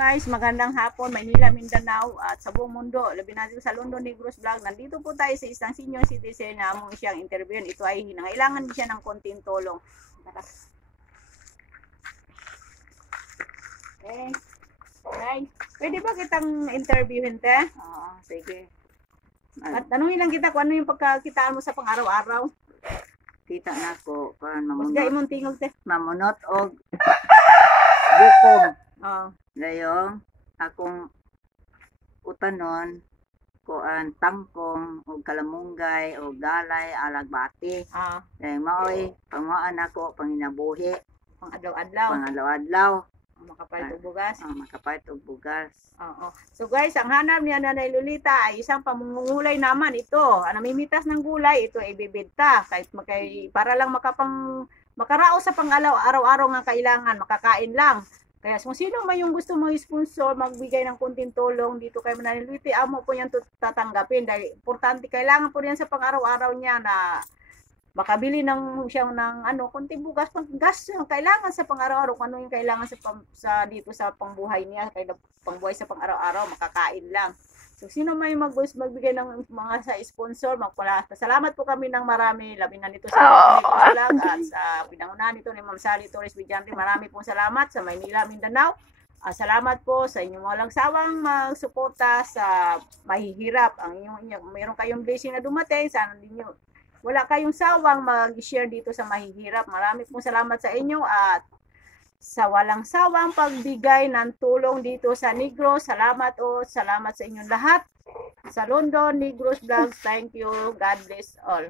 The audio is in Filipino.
guys, magandang hapon, Maynila, Mindanao at sa buong mundo. Labi natin sa London Negros Vlog. Nandito po tayo sa isang senior citizen na among siyang interviewin. Ito ay nangailangan siya ng konting tulong. Okay. Okay. Pwede ba kitang interviewin, te? Oo, sige. At tanungin lang kita kung ano yung pagkakitaan mo sa pang-araw-araw. Kita na ko kan Musgay mong tingog, te. mamunot og bukong. Oh. Gayong akong utanon kuan tangkong og kalamunggay og galay alagbati. Ah, Dahil maoy panguan ako panginabuhi pang-adlaw-adlaw. pang-adlaw-adlaw Makapait og bugas. makapait og bugas. Oo. So guys, ang hanap niya Nanay Lolita ay isang pamungulay naman ito. Namimitas ng gulay, ito ay bibenta kahit para lang makaraos sa pang-araw-araw nga kailangan, makakain lang. Kaya kung sino man yung gusto mo sponsor, magbigay ng kunting tulong dito kay Nanay Lolita, amo po yan tatanggapin dahil importante, kailangan po yan sa pang-araw-araw niya na makabili ng siyang ng konting bugas, pang gas yung kailangan sa pang-araw-araw, kung ano yung kailangan sa dito sa pangbuhay niya, kaya pangbuhay sa pang-araw-araw, makakain lang. So sino may magbigay ng mga sa sponsor, salamat po kami ng marami, labi na nito sa vlog at sa pinangunahan nito ni Ma'am Sally Torres Villante. Marami pong salamat sa Maynila, Mindanao. Salamat po sa inyong walang sawang magsuporta sa mahihirap. Mayroon kayong blessing na dumating, sana ninyo wala kayong sawang mag-share dito sa mahihirap. Marami pong salamat sa inyo at sa walang sawang pagbigay ng tulong dito sa Negros. Salamat sa inyong lahat. Sa London Negros Vlogs, thank you. God bless all.